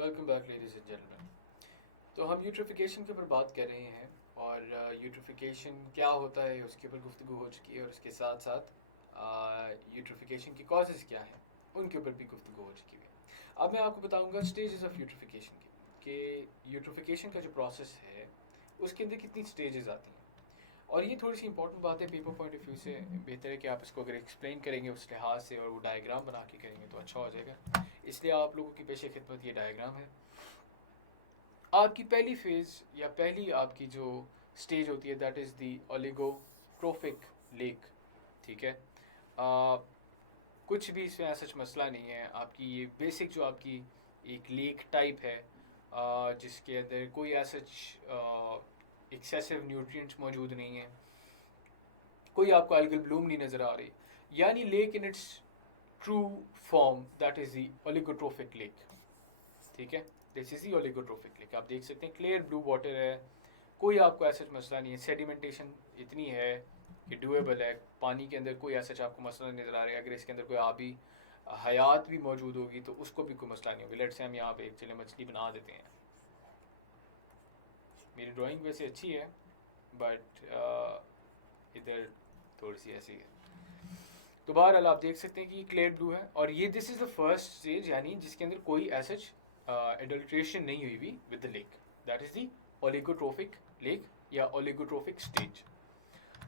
Welcome back ladies and gentleman. तो हम eutrophication के ऊपर बात कर रहे हैं और यूट्रिफिकेशन क्या होता है उसके ऊपर गुफ्तगू हो चुकी है और उसके साथ साथ यूट्रिफिकेशन की कॉजेज़ क्या हैं उनके ऊपर भी गुफ्तगू हो चुकी है। अब मैं आपको बताऊंगा स्टेजेस ऑफ यूट्रिफिकेशन के कि यूट्रिफिकेशन का जो प्रोसेस है उसके अंदर कितनी स्टेजेस आती हैं। और ये थोड़ी सी इंपॉर्टेंट बात है पेपर पॉइंट ऑफ व्यू से। बेहतर है कि आप इसको अगर एक्सप्लेन करेंगे उस लिहाज से और वो डायग्राम बना के करेंगे तो अच्छा हो जाएगा। इसलिए आप लोगों की पेश खिदमत ये डायग्राम है। आपकी पहली फेज़ या पहली आपकी जो स्टेज होती है that is the oligotrophic lake. ठीक है। कुछ भी इसमें ऐसा मसला नहीं है। आपकी ये बेसिक जो आपकी एक लेक टाइप है जिसके अंदर कोई ऐसा एक्सेसिव न्यूट्रिएंट्स मौजूद नहीं है, कोई आपको एल्गल ब्लूम नहीं नज़र आ रही, यानी lake in its true form that is the oligotrophic lake. ठीक है, this is the oligotrophic lake. आप देख सकते हैं क्लियर ब्लू वाटर है, कोई आपको ऐसा मसला नहीं है। सेडिमेंटेशन इतनी है कि डुएबल है, पानी के अंदर कोई ऐसा आपको मसला नज़र आ रहा है। अगर इसके अंदर कोई आबी हयात भी मौजूद होगी तो उसको भी कोई मसला नहीं होगा। लेट्स से हम यहाँ पे एक चले मछली बना देते हैं। मेरी ड्राइंग वैसे अच्छी है बट इधर थोड़ी सी ऐसी है। तो बहरहाल आप देख सकते हैं कि क्लियर ब्लू है और ये this is the first stage, यानी जिसके अंदर कोई ऐसा एडल्ट्रेशन नहीं हुई हुई with the lake. That is the oligotrophic lake या ओलिगोट्रोफिक स्टेज।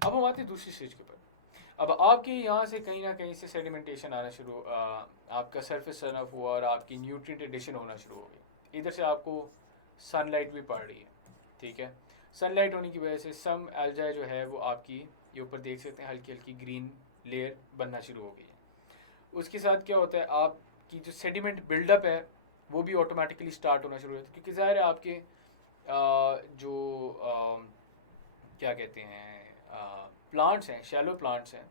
अब हम आते हैं दूसरी स्टेज के ऊपर। अब आपके यहाँ से कहीं ना कहीं से सेडिमेंटेशन आना शुरू, आपका सरफेस रन ऑफ हुआ और आपकी न्यूट्रिएंट एडिशन होना शुरू हो गई। इधर से आपको सनलाइट भी पड़ रही है। ठीक है, सनलाइट होने की वजह से सम एल्जाई जो है वो आपकी ये ऊपर देख सकते हैं हल्की हल्की ग्रीन लेयर बनना शुरू हो गई है। उसके साथ क्या होता है, आपकी जो सेडिमेंट बिल्डअप है वो भी ऑटोमेटिकली स्टार्ट होना शुरू होता है, क्योंकि ज़ाहिर है आपके जो क्या कहते हैं प्लांट्स हैं, शैलो प्लांट्स हैं,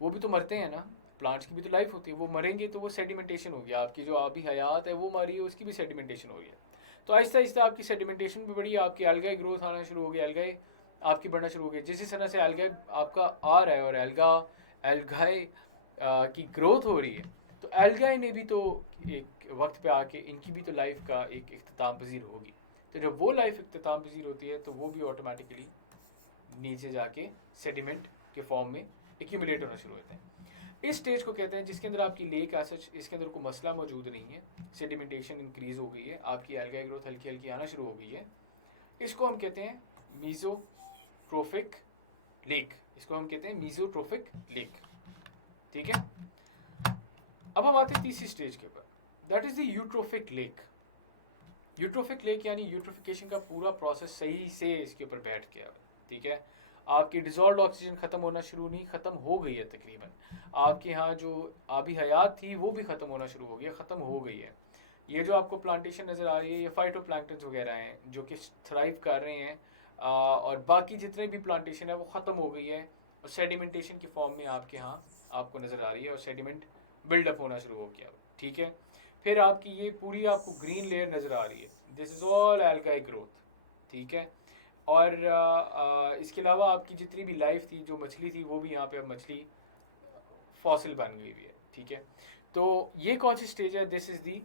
वो भी तो मरते हैं ना। प्लांट्स की भी तो लाइफ होती है, वो मरेंगे तो वो सेडिमेंटेशन होगी। आपकी जो आबी हयात है वो मरी है, उसकी भी सेडिमेंटेशन हो रही है। तो आहिस्ता आहिस्ता आपकी सेडिमेंटेशन भी बढ़ी, आपकी एल्गाई ग्रोथ आना शुरू हो गई, एल्गाई आपकी बढ़ना शुरू हो गई। जिस तरह से एल्गाई आपका आ रहा है और एल्गाई की ग्रोथ हो रही है, तो एल्गाई ने भी तो एक वक्त पे आके इनकी भी तो लाइफ का एक इख्तिताम पजीर होगी। तो जब वो लाइफ इख्तिताम पजीर होती है तो वो भी ऑटोमेटिकली नीचे जाके सेडिमेंट के फॉर्म में एक्यूमुलेट होना शुरू होते हैं। इस स्टेज को कहते हैं जिसके अंदर आपकी लेक एसच इसके अंदर कोई मसला मौजूद नहीं है, सेडिमेंटेशन इंक्रीज हो गई है, आपकी एल्गाई ग्रोथ हल्की हल्की आना शुरू हो गई है। इसको हम कहते हैं मीजोट्रोफिक लेक। इसको हम कहते हैं मीजोट्रोफिक लेक। ठीक है। अब हम आते हैं तीसरी स्टेज के ऊपर, that is the eutrophic lake. Eutrophic lake यानी यूट्रोफिकेशन का पूरा प्रोसेस सही से इसके ऊपर बैठ गया। ठीक है, आपकी डिजॉल्व ऑक्सीजन ख़त्म होना शुरू नहीं, ख़त्म हो गई है तकरीबन। आपके यहाँ जो आबी हयात थी वो भी ख़त्म होना शुरू हो गई है, ख़त्म हो गई है। ये जो आपको प्लांटेशन नज़र आ रही है ये फाइटोप्लैंक्टन्स वगैरह हैं जो कि थ्राइव कर रहे हैं, और बाकी जितने भी प्लांटेशन है वो ख़त्म हो गई है और सेडिमेंटेशन की फॉर्म में आपके यहाँ आपको नज़र आ रही है और सेडिमेंट बिल्डअप होना शुरू हो गया। ठीक है, फिर आपकी ये पूरी आपको ग्रीन लेयर नज़र आ रही है, this is all algae growth. ठीक है, और इसके अलावा आपकी जितनी भी लाइफ थी, जो मछली थी वो भी यहाँ पे अब मछली फॉसिल बन गई हुई है। ठीक है, तो ये कौन सी स्टेज है, this is the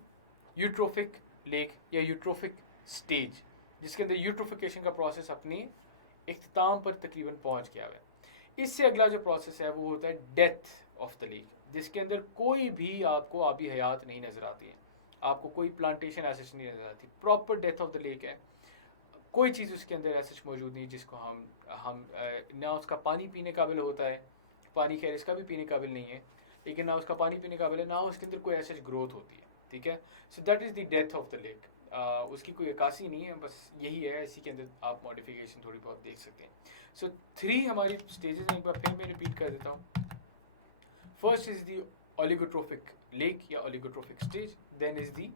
eutrophic lake या यूट्रोफिक स्टेज, जिसके अंदर यूट्रोफिकेशन का प्रोसेस अपने इख्तिताम पर तकरीबन पहुँच गया है। इससे अगला जो प्रोसेस है वो होता है डेथ ऑफ द लेक, जिसके अंदर कोई भी आपको आबी हयात नहीं नज़र आती है, आपको कोई प्लांटेशन ऐसे नहीं नज़र आती। Proper death of the lake है, कोई चीज़ उसके अंदर ऐसा मौजूद नहीं जिसको हम ना उसका पानी पीने काबिल होता है। पानी खैर इसका भी पीने काबिल नहीं है, लेकिन ना उसका पानी पीने काबिल है, ना उसके अंदर कोई ऐसा ग्रोथ होती है। ठीक है, so that is the death of the lake. उसकी कोई अक्सी नहीं है, बस यही है। इसी के अंदर आप मॉडिफिकेशन थोड़ी बहुत देख सकते हैं। सो 3 हमारी स्टेजेस हैं, एक बार फिर मैं रिपीट कर देता हूँ। First is the oligotrophic lake या oligotrophic stage, then is the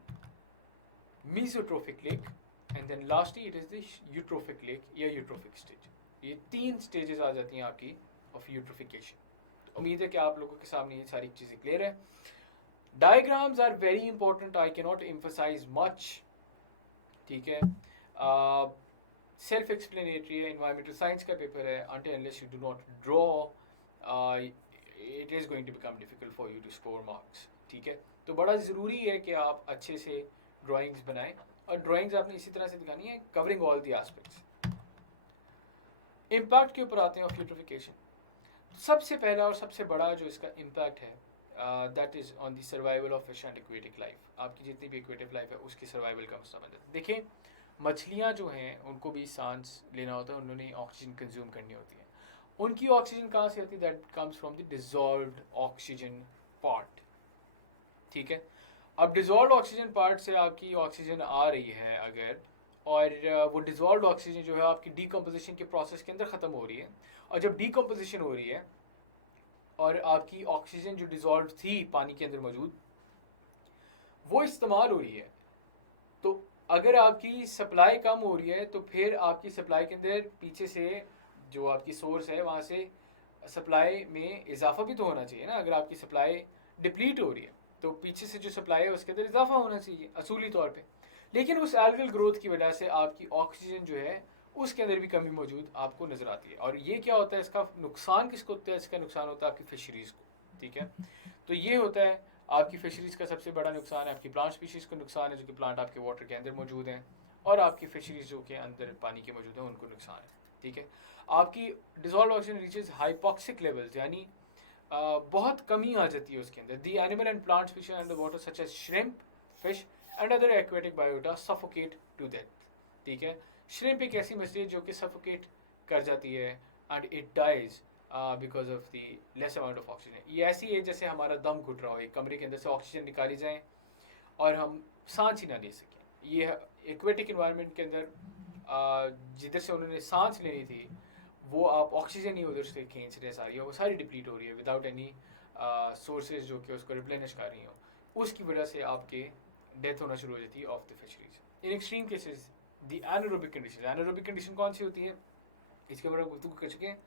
mesotrophic lake, and then lastly it is the eutrophic lake या यूट्रोफिक स्टेज। ये 3 स्टेजेस आ जाती हैं आपकी ऑफ यूट्रोफिकेशन। तो उम्मीद है कि आप लोगों के सामने ये सारी चीज़ें क्लियर है। Diagrams are very important, I can not emphasize much. ठीक है, सेल्फ एक्सप्लेनेटरी है, इन्वायरमेंटल साइंस का पेपर है। Until unless you do not draw it is going to become difficult for you to score marks. ठीक है, तो बड़ा ज़रूरी है कि आप अच्छे से ड्राइंग्स बनाएं, और ड्राइंग्स आपने इसी तरह से दिखानी है, covering all the aspects. Impact के ऊपर आते हैं ऑफ यूट्रिफिकेशन। सबसे पहला और सबसे बड़ा जो इसका इम्पैक्ट है, that is on the survival of fish and aquatic life. आपकी जितनी भी एक्वेटिक लाइफ है उसकी सर्वाइवल का मसला बनता है। देखिए, मछलियाँ जो हैं उनको भी सांस लेना होता है, उन्होंने ऑक्सीजन कंज्यूम करनी होती है। उनकी ऑक्सीजन कहाँ से होती है? That comes from the dissolved oxygen part. ठीक है, अब डिजॉल्व्ड ऑक्सीजन पार्ट से आपकी ऑक्सीजन आ रही है अगर, और वो डिजॉल्व्ड ऑक्सीजन जो है आपकी डीकम्पोजिशन के प्रोसेस के अंदर ख़त्म हो रही है, और जब डीकम्पोजिशन हो रही है और आपकी ऑक्सीजन जो डिजॉल्व थी पानी के अंदर मौजूद वो इस्तेमाल हो रही है, तो अगर आपकी सप्लाई कम हो रही है तो फिर आपकी सप्लाई के अंदर पीछे से जो आपकी सोर्स है वहाँ से सप्लाई में इजाफा भी तो होना चाहिए ना। अगर आपकी सप्लाई डिप्लीट हो रही है तो पीछे से जो सप्लाई है उसके अंदर इजाफा होना चाहिए असूली तौर पे। लेकिन उस एल्गल ग्रोथ की वजह से आपकी ऑक्सीजन जो है उसके अंदर भी कमी मौजूद आपको नज़र आती है। और ये क्या होता है, इसका नुकसान किसको होता है? इसका नुकसान होता है आपकी फिशरीज़ को। ठीक है, तो ये होता है आपकी फिशरीज़ का सबसे बड़ा नुकसान है, आपकी प्लांट स्पीशीज़ को नुकसान है जो कि प्लांट आपके वाटर के अंदर मौजूद हैं, और आपकी फिशरीज़ जो के अंदर पानी के मौजूद हैं उनको नुकसान है। ठीक है, आपकी dissolve oxygen reaches hypoxic levels, यानी बहुत कमी आ जाती है उसके अंदर। The animal and plant species and the water such as shrimp, fish and other aquatic biota suffocate to death. ठीक है, श्रिम्प एक ऐसी मछली है जो कि सफोकेट कर जाती है and it dies because of the less amount of oxygen. ये ऐसी है जैसे हमारा दम घुट रहा हो, एक कमरे के अंदर से ऑक्सीजन निकाली जाए और हम सांस ही ना ले सकें। ये एक्वेटिक इन्वायरमेंट के अंदर जिधर से उन्होंने सांस लेनी थी वो आप ऑक्सीजन ही उधर से खींच रहे सारी, और वो सारी डिप्लीट हो रही है विदाउट एनी सोर्सेज जो कि उसको रिप्लेनिश कर रही हो। उसकी वजह से आपके डेथ होना शुरू हो जाती है of the fisheries. In extreme cases the anaerobic condition. Anaerobic condition कौन सी होती है, इसके बारे में गुफ्तगू कर चुके हैं।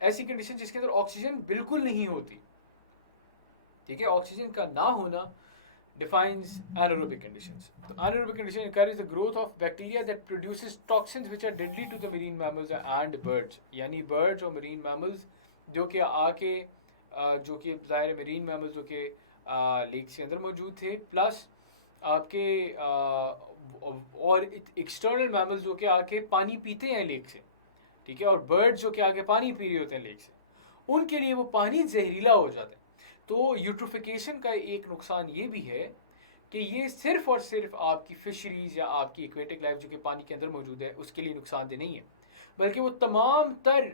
ऐसी कंडीशन जिसके अंदर ऑक्सीजन बिल्कुल नहीं होती। ठीक है, ऑक्सीजन का ना होना defines anaerobic conditions. So anaerobic condition encourages the growth of bacteria that produces toxins which are deadly to the marine mammals and birds. यानी birds और marine mammals जो कि आके जो कि ज़ाहिर marine mammals जो कि लेक्स के अंदर मौजूद थे, प्लस आपके और एक्सटर्नल mammals जो कि आके पानी पीते हैं लेक से। ठीक है, और birds जो कि आके पानी पी रहे होते हैं लेक से, उनके लिए वो पानी जहरीला हो जाता है। तो यूट्रोफिकेशन का एक नुकसान ये भी है कि ये सिर्फ और सिर्फ आपकी फिशरीज या आपकी एक्वेटिक लाइफ जो कि पानी के अंदर मौजूद है उसके लिए नुकसानदेह नहीं है, बल्कि वो तमाम तर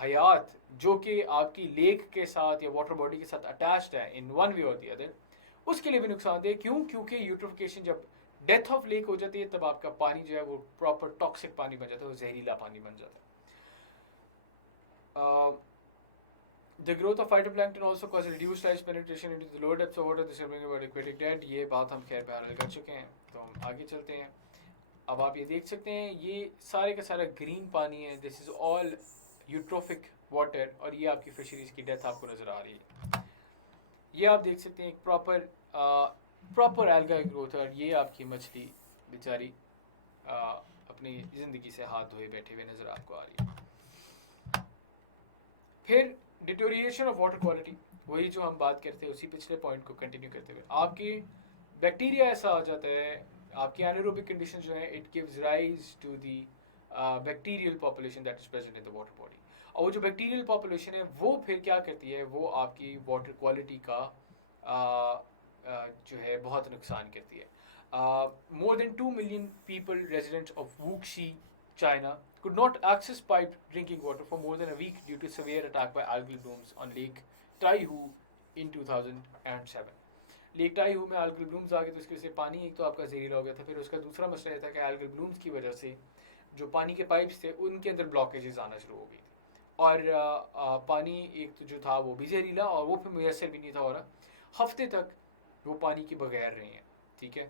हयात जो कि आपकी लेक के साथ या वाटर बॉडी के साथ अटैच्ड है इन वन वे और दी अदर, उसके लिए भी नुकसानदेह। क्यों? क्योंकि यूट्रोफिकेशन जब डेथ ऑफ लेक हो जाती है तब आपका पानी जो है वो प्रॉपर टॉक्सिक पानी बन जाता है, वो जहरीला पानी बन जाता है। The growth of phytoplankton also causes reduced ice penetration into the lower depths of water. This is about aquatic dead. ये बात हम खैर बहरहाल कर चुके हैं, तो हम आगे चलते हैं। अब आप ये देख सकते हैं ये सारे का सारा ग्रीन पानी है, this is all eutrophic water, और ये आपकी फिशरीज की डेथ आपको नज़र आ रही है। ये आप देख सकते हैं एक प्रॉपर एल्गा ग्रोथ है, और ये आपकी मछली बेचारी अपनी ज़िंदगी से हाथ धोए बैठे हुए नज़र आपको आ रही है। फिर डिटोरिएशन ऑफ वाटर क्वालिटी, वही जो हम बात करते हैं उसी पिछले पॉइंट को कंटिन्यू करते हुए, आपकी बैक्टीरिया ऐसा आ जाता है, आपकी एनारोबिक कंडीशन जो है it gives rise to the bacterial population that is present in the water body. और वो जो बैक्टीरियल पॉपुलेशन है वो फिर क्या करती है, वो आपकी वाटर क्वालिटी का जो है बहुत नुकसान करती है। More than 2 million people residents of Wuxi, China could not access piped drinking water for more than a week due to severe attack by algal blooms on Lake Taihu in 2007. Lake टाइहू में algal blooms आ गए तो उसकी वजह से पानी एक तो आपका जहरीला हो गया था, फिर उसका दूसरा मसला ये था कि algal blooms की वजह से जो पानी के पाइप्स थे उनके अंदर ब्लॉकेजेस आना शुरू हो गई थी, और पानी एक तो जो था वो भी जहरीला, और वो फिर मुयसर भी नहीं था हो रहा, हफ्ते तक वो पानी के बगैर रहे हैं। ठीक है,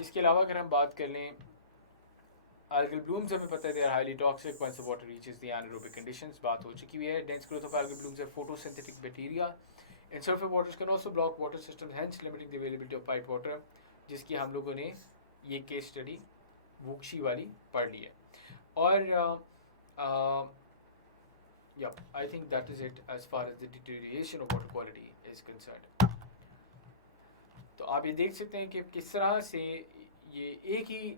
इसके अलावा अगर हम बात कर लें algal blooms, हमें पता है they are highly toxic once the water reaches the anaerobic conditions, बात हो चुकी हुई है। dense growth of algal blooms are photosynthetic bacteria in surface waters can also block water systems, hence limiting the availability of piped water, जिसकी हम लोगों ने ये केस स्टडी वुक्शी वाली पढ़ ली है। और yeah, I think that is it as far as the deterioration of water quality is concerned. तो आप ये देख सकते हैं कि किस तरह से ये एक ही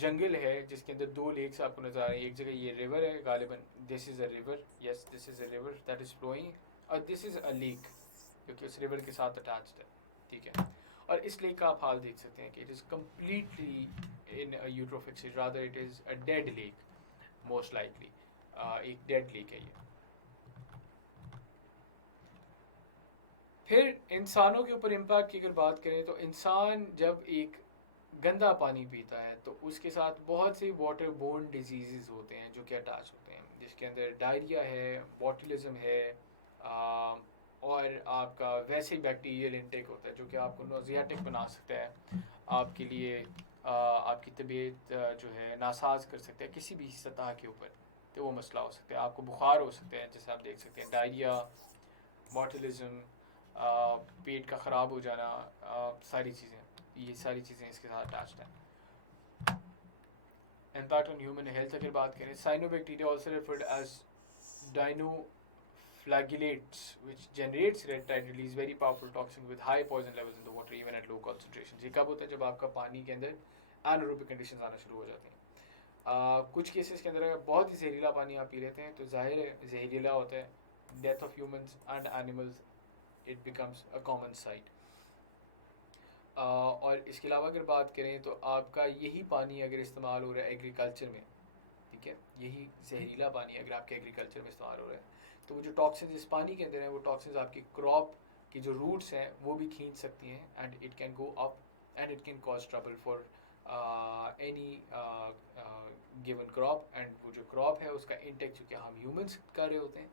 जंगल है जिसके अंदर दो लेक्स आपको नज़र आ रहे हैं। एक जगह ये रिवर है गालिबन, this is a river, yes this is a river that is flowing, और दिस इज़ अ लेक क्योंकि उस रिवर के साथ अटैच्ड है, ठीक है। और इस लेक का आप हाल देख सकते हैं कि it is completely in eutrophics, rather it is a dead lake most likely, एक डेड लेक है ये। फिर इंसानों के ऊपर इम्पैक्ट की अगर बात करें तो इंसान जब एक गंदा पानी पीता है तो उसके साथ बहुत से वाटर बोर्न डिजीज़ होते हैं जो कि अटैच होते हैं, जिसके अंदर डायरिया है, बॉटुलिज्म है, और आपका वैसे ही बैक्टीरियल इनटेक होता है जो कि आपको नोजियाटिक बना सकता है, आपके लिए आपकी तबीयत जो है नासाज कर सकता है किसी भी सतह के ऊपर, तो वो मसला हो सकता है। आपको बुखार हो सकते हैं, जैसे आप देख सकते हैं डायरिया, बॉटुलिज्म, पेट का ख़राब हो जाना, सारी चीज़ें, ये सारी चीज़ें इसके साथ अटैच्ड हैं। इम्पैक्ट ऑन ह्यूमन हेल्थ अगर बात करें, cyanobacteria also referred as dinoflagellates which generates red tide release very powerful toxin with high poison levels in the water even at low concentrations। ये कब होता है? जब आपका पानी के अंदर एनारोबिक कंडीशंस आना शुरू हो जाती हैं। कुछ केसेस के अंदर अगर बहुत ही जहरीला पानी आप पी लेते हैं तो जाहिर है जहरीला होता है, death of humans and animals, it becomes a common site. और इसके अलावा अगर बात करें तो आपका यही पानी अगर इस्तेमाल हो रहा है एग्रीकल्चर में, ठीक है, यही जहरीला पानी अगर आपके एग्रीकल्चर में इस्तेमाल हो रहा है तो वो जो टॉक्सिन्स इस पानी के अंदर हैं वो टॉक्सिन्स आपकी क्रॉप की जो रूट्स हैं वो भी खींच सकती हैं, and it can go up and it can cause trouble for any given crop. And वो जो क्रॉप है उसका इंटेक चूँकि हम ह्यूमंस कर रहे होते हैं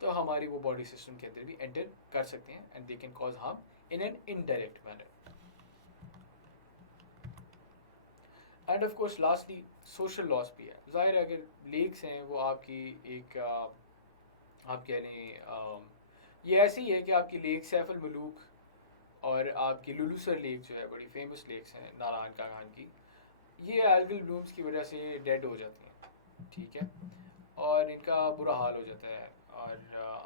तो हमारी वो बॉडी सिस्टम के अंदर भी एंटर कर सकते हैं, and they can cause harm in an indirect manner. End of course lastly social loss भी है। ज़ाहिर है अगर लेक्स हैं वो आपकी एक आप कह रहे हैं ये ऐसे ही है कि आपकी लेक सैफ अल मलूक और आपकी लुलूसर लेक जो है बड़ी फेमस लेक्स हैं नारायण का खान की, ये एल्गल ब्लूम्स की वजह से डेड हो जाती हैं, ठीक है, और इनका बुरा हाल हो जाता है, और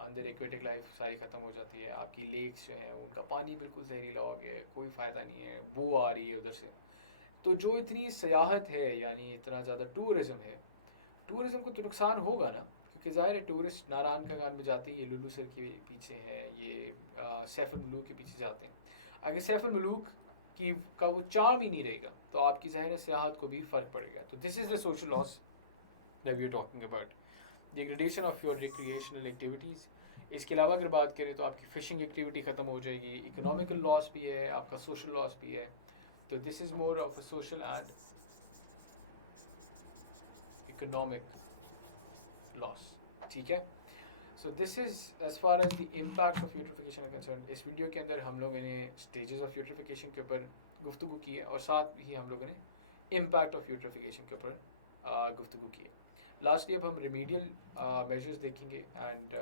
अंदर एक्वेटिक लाइफ सारी ख़त्म हो जाती है। आपकी लेक्स जो हैं उनका पानी बिल्कुल जहरीला हो गया है, कोई फ़ायदा नहीं है, बू आ रही है उधर से। तो जो इतनी सयाहत है यानी इतना ज़्यादा टूरिज़्म है, टूरिज़्म को तो नुकसान होगा ना, क्योंकि ज़ाहिर है टूरिस्ट नारायण का गान में जाते हैं, ये लुलू सर के पीछे है, ये सैफ अल मलूक के पीछे जाते हैं। अगर सैफ अल मलूक की का वो चार्म ही नहीं रहेगा तो आपकी ज़ाहिर सियाहत को भी फ़र्क पड़ेगा। तो this is the social loss that we are talking about, degradation of your recreational activities. इसके अलावा अगर बात करें तो आपकी फ़िशिंग एक्टिविटी ख़त्म हो जाएगी, इकोनॉमिकल लॉस भी है, आपका सोशल लॉस भी है। तो this is more of a social and economic loss, ठीक है। So this is as far as the impact of eutrophication है कंसर्न। इस वीडियो के अंदर हम लोगों ने स्टेजेस ऑफ यूट्रिफिकेशन के ऊपर गुफ्तगू की है और साथ ही हम लोगों ने इम्पैक्ट ऑफ यूट्रिफिकेशन के ऊपर गुफ्तगू की है। लास्टली अब हम रेमीडियल मेजर्स देखेंगे एंड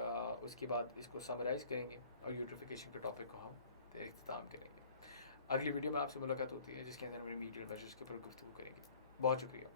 उसके बाद इसको समराइज़ करेंगे और यूट्रिफिकेशन के टॉपिक को हम फिर इख्तिताम करेंगे। अगली वीडियो में आपसे मुलाकात होती है जिसके अंदर हम रेमीडियल मेजर्स के ऊपर गुफ्तगू करेंगे। बहुत शुक्रिया।